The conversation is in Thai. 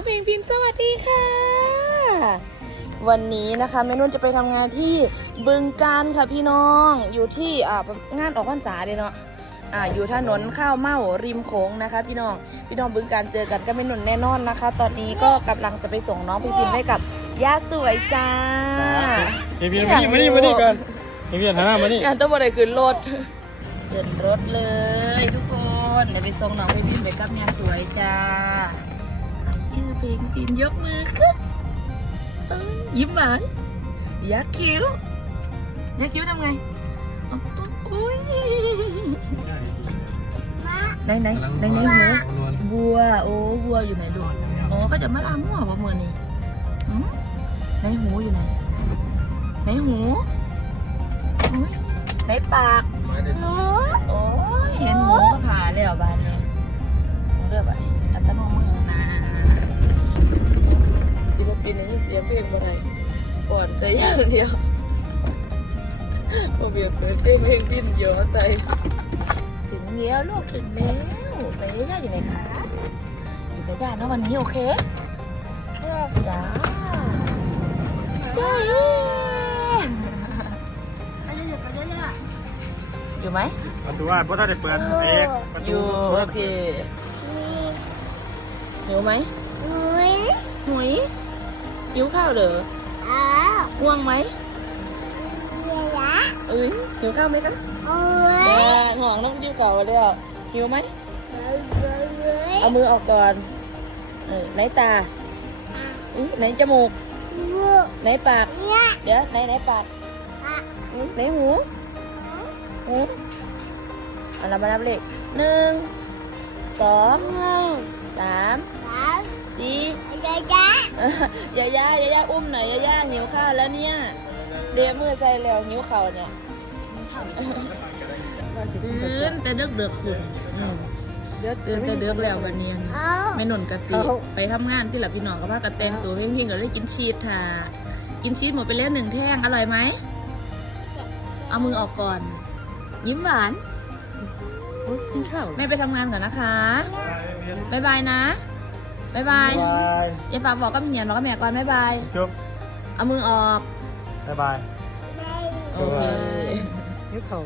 องพิงพินสวัสดีค่ะ วันนี้นะคะแม่นุ่นจะไปทำงานที่บึงการค่ะพี่น้องอยู่ที่งานออกพรรษาเด้เนาะอ่าอยู่ถนนข้าวเม่าริมโขงนะคะ พี่น้องพี่น้องบึงการเจอกันก็แม่นุ่นแน่นอนนะคะ ตอนนี้ก็กำลังจะไปส่งน้องพิงพินให้กับย่าสวยจ้าพี่พี่มานี่มานี่มานี่ก่อนพี่พี่หันหน้ามานี่งานต้องบอะไรขึ้นรถเดินรถเลยทุกคนเดี๋ยวไปส่งน้องพิงพินไปกับย่าสวยจ้า ชื่อเพลงพินยกมือขึ้นเอ้ยยิ้มหวานยักคิ้วยักคิ้วทำไงอ๋ออุ้ยไหนไหนไหนไหนหูวัวโอ้วัวอยู่ไหนดูอ๋อก็จะมาล้างหัวประเมินนี่หืมไหนหูอยู่ไหนไหนหูอุ้ยไหนปากโอ้ยเห็นหูก็ผ่าแล้วบานนี้เรื่องอะไรอัตโนมัตินะ เสียงเพลงบ่ได้ก่อนใจอย่างเดียวพอเบียดเปิดเพลงเพลงดิ้นเยอะใจถึงแล้วลูกถึงแล้วไปย่าอยู่ไหนคะอยู่กับย่านะวันนี้โอเคจ้าใช่อยู่ไหมประตูว่าเพราะถ้าได้เปิดเอกประอตูยู่โอเคหิวไหมหุย หิวข้าวเหรอง่วงไหมเอ้ยหิวข้าวไหมคะแม่หองน้ำจิ้มเก่าเลยอะหิวไหมเอามือออกก่อนเออไหนตาอุ๊ยไหนจมูกไหนปากเดี๋ยวไหนไหนปากอุ๊ยไหนหูหูเอาเรามานับเลขหนึ่งสองสามสี่เอ อย่าย่าย่าย่าอุ้มหน่อยย่าย่าหิวข้าวแล้วเนี่ยเดี๋ยวมือใจแล้วหิวข้าวเนี่ยตื่นแต่เดึกเดึกๆคุณอืมตื่นแต่เดึกแล้ววันนี้ไม่หนุนกะจิไปทำงานที่หลับพี่น้องก็พากันแต่งตัวเพ่งๆก็เลยกินชีสค่ะกินชีสหมดไปแล้วหนึ่งแท่งอร่อยไหมเอามือออกก่อน ยิ้มหวานแม่ไปทำงานก่อนนะคะ บ๊ายบายนะ บ๊ายบายบายอย่าฝากบอกกับเหียนบอกกับแม่ก่อนบ๊ายบาย จุ๊บเอามือออก บายบาย โอเค นิ้วเขา